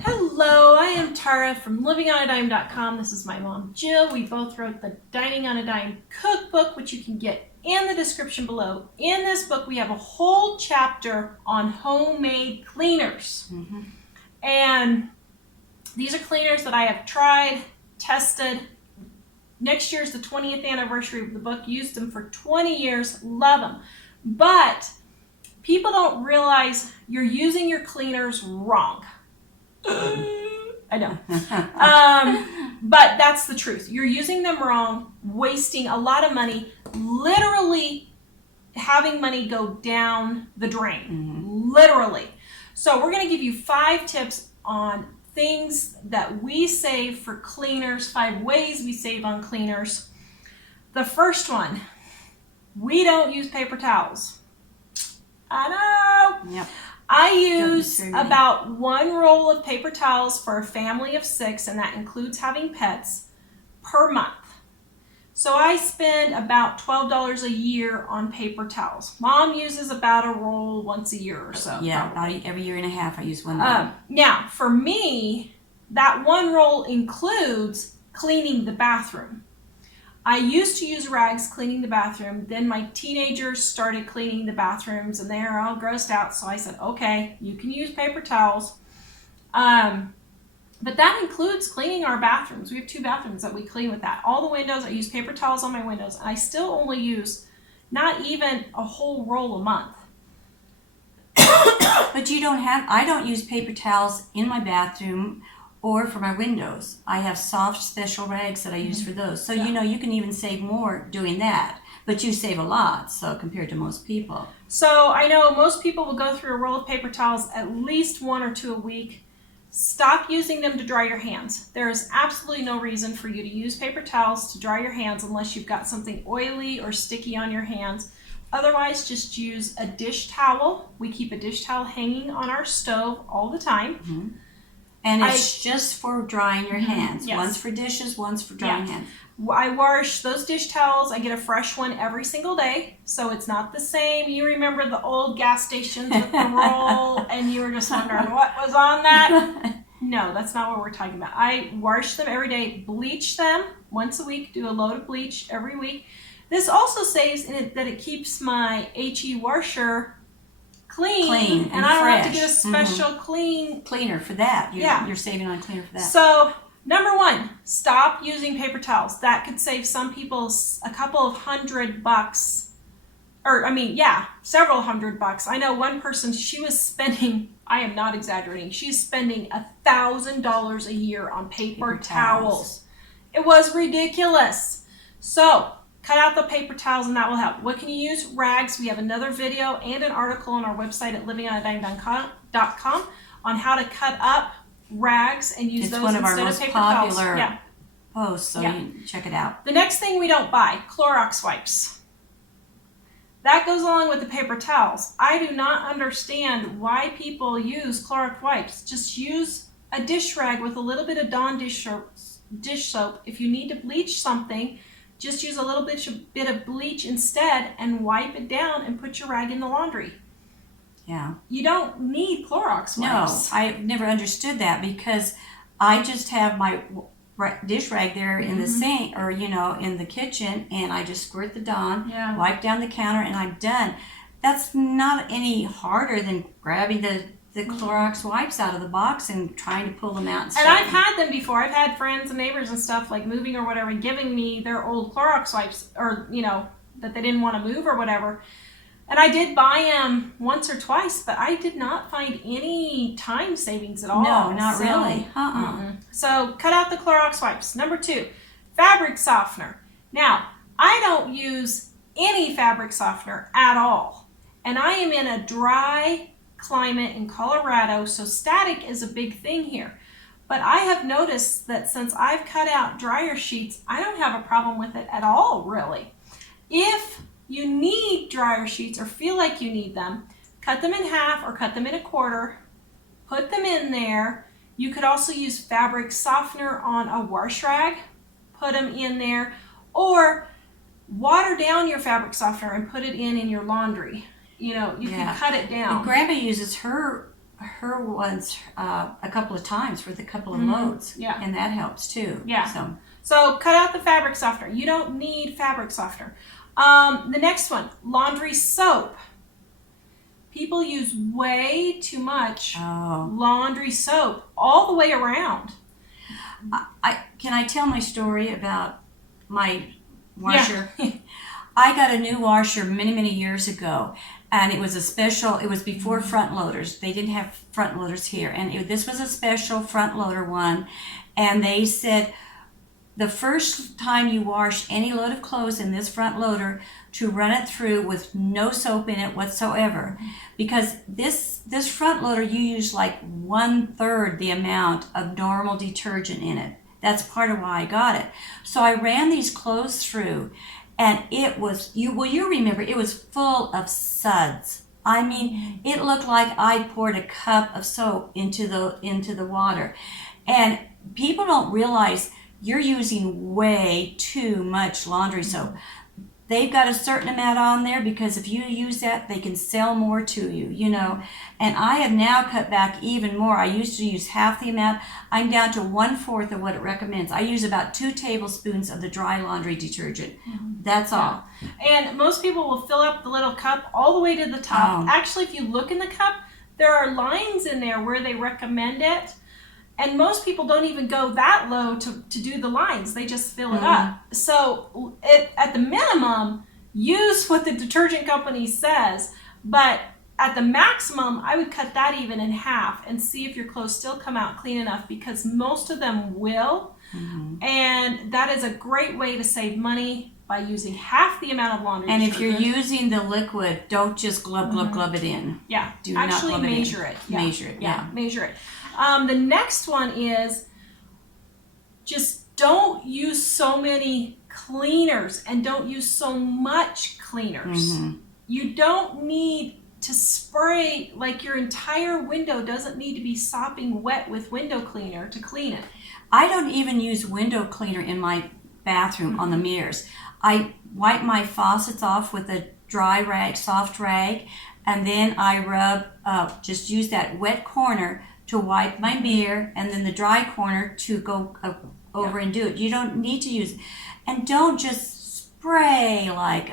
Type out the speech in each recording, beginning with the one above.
Hello, I am Tara from livingonadime.com. This is my mom, Jill. We both wrote the Dining on a Dime cookbook, which you can get in the description below. In this book, we have a whole chapter on homemade cleaners. And these are cleaners that I have tried, tested. Next year is the 20th anniversary of the book. Used them for 20 years, love them. But people don't realize you're using your cleaners wrong. I know. But that's the truth. You're using them wrong, wasting a lot of money, literally having money go down the drain. Literally. So we're going to give you 5 tips on things that we save for cleaners, 5 ways we save on cleaners. The first one, we don't use paper towels. I know. Yep. I use about 1 roll of paper towels for a family of 6, and that includes having pets, per month. So I spend about $12 a year on paper towels. Mom uses about a roll once a year or so. Yeah, about every year and a half I use 1 roll. Now, for me, that 1 roll includes cleaning the bathroom. I used to use rags cleaning the bathroom. Then my teenagers started cleaning the bathrooms and they're all grossed out. So I said, okay, you can use paper towels. But that includes cleaning our bathrooms. We have 2 bathrooms that we clean with that. All the windows, I use paper towels on my windows. And I still only use not even a whole roll a month. But I don't use paper towels in my bathroom or for my windows. I have soft special rags that I use for those. So you know, you can even save more doing that. But you save a lot, so compared to most people. So I know most people will go through a roll of paper towels at least 1 or 2 a week. Stop using them to dry your hands. There is absolutely no reason for you to use paper towels to dry your hands unless you've got something oily or sticky on your hands. Otherwise, just use a dish towel. We keep a dish towel hanging on our stove all the time. And it's just for drying your hands. Yes. One's for dishes, one's for drying hands. I wash those dish towels. I get a fresh one every single day, so it's not the same. You remember the old gas stations with the roll, and you were just wondering what was on that? No, that's not what we're talking about. I wash them every day, bleach them once a week, do a load of bleach every week. This also saves in it that it keeps my HE washer clean and I don't fresh. have to get a special cleaner for that. You're saving on a cleaner for that. So number 1, stop using paper towels. That could save some people a couple of $100, several $100. I know one person, she was spending, I am not exaggerating, she's spending $1,000 a year on paper towels. It was ridiculous. So cut out the paper towels and that will help. What can you use? Rags. We have another video and an article on our website at livingonadime.com on how to cut up rags and use those instead of paper towels. It's one of our most popular posts, so you can check it out. The next thing we don't buy, Clorox Wipes. That goes along with the paper towels. I do not understand why people use Clorox Wipes. Just use a dish rag with a little bit of Dawn dish soap. If you need to bleach something, just use a little bit of bleach instead and wipe it down and put your rag in the laundry. Yeah. You don't need Clorox wipes. No, I've never understood that because I just have my dish rag there in the sink or, in the kitchen, and I just squirt the Dawn, wipe down the counter, and I'm done. That's not any harder than grabbing the Clorox wipes out of the box and trying to pull them out. And I've had them before. I've had friends and neighbors and stuff like moving or whatever giving me their old Clorox wipes or, that they didn't want to move or whatever. And I did buy them once or twice, but I did not find any time savings at all. No, not really. So cut out the Clorox wipes. Number 2, fabric softener. Now, I don't use any fabric softener at all. And I am in a dry climate in Colorado, so static is a big thing here. But I have noticed that since I've cut out dryer sheets, I don't have a problem with it at all, really. If you need dryer sheets or feel like you need them, cut them in half or cut them in a quarter, put them in there. You could also use fabric softener on a wash rag, put them in there, or water down your fabric softener and put it in your laundry. You can cut it down. And Grandma uses her her ones a couple of times with a couple of loads. Yeah. And that helps too. Yeah. So cut out the fabric softener. You don't need fabric softener. The next one, laundry soap. People use way too much laundry soap all the way around. Can I tell my story about my washer? Yeah. I got a new washer many, many years ago, and it was a special, it was before front loaders. They didn't have front loaders here, and this was a special front loader one, and they said the first time you wash any load of clothes in this front loader to run it through with no soap in it whatsoever, because this front loader, you use like 1/3 the amount of normal detergent in it. That's part of why I got it. So I ran these clothes through, and it was, you remember, it was full of suds. I mean, it looked like I poured a cup of soap into the water. And people don't realize you're using way too much laundry soap. They've got a certain amount on there because if you use that, they can sell more to you, you know. And I have now cut back even more. I used to use half the amount. I'm down to 1/4 of what it recommends. I use about 2 tablespoons of the dry laundry detergent. That's all. And most people will fill up the little cup all the way to the top. Actually, if you look in the cup, there are lines in there where they recommend it. And most people don't even go that low to do the lines. They just fill it up. So at the minimum, use what the detergent company says. But at the maximum, I would cut that even in half and see if your clothes still come out clean enough, because most of them will. And that is a great way to save money by using half the amount of laundry And detergent. if you're using the liquid, don't just glub it in. Yeah, Do not actually glub it in. measure it. Yeah. Measure it, yeah. Measure it. The next one is just don't use so many cleaners and don't use so much cleaners. You don't need to spray, like your entire window doesn't need to be sopping wet with window cleaner to clean it. I don't even use window cleaner in my bathroom on the mirrors. I wipe my faucets off with a dry rag, soft rag, and then I rub, just use that wet corner to wipe my mirror, and then the dry corner to go over and do it. You don't need to use, and don't just spray like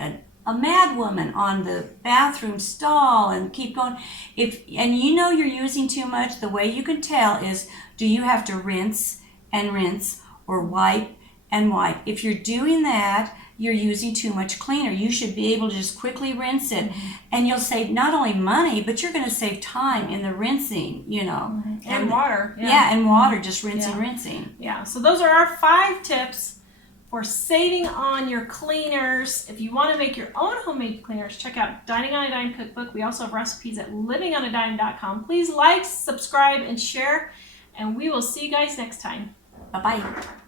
a mad woman on the bathroom stall and keep going. And you know you're using too much, the way you can tell is, do you have to rinse and rinse or wipe and wipe? If you're doing that, you're using too much cleaner. You should be able to just quickly rinse it, and you'll save not only money, but you're going to save time in the rinsing, you know. And water. And water, just rinsing. Yeah, so those are our 5 tips for saving on your cleaners. If you want to make your own homemade cleaners, check out Dining on a Dime cookbook. We also have recipes at livingonadime.com. Please like, subscribe, and share, and we will see you guys next time. Bye-bye.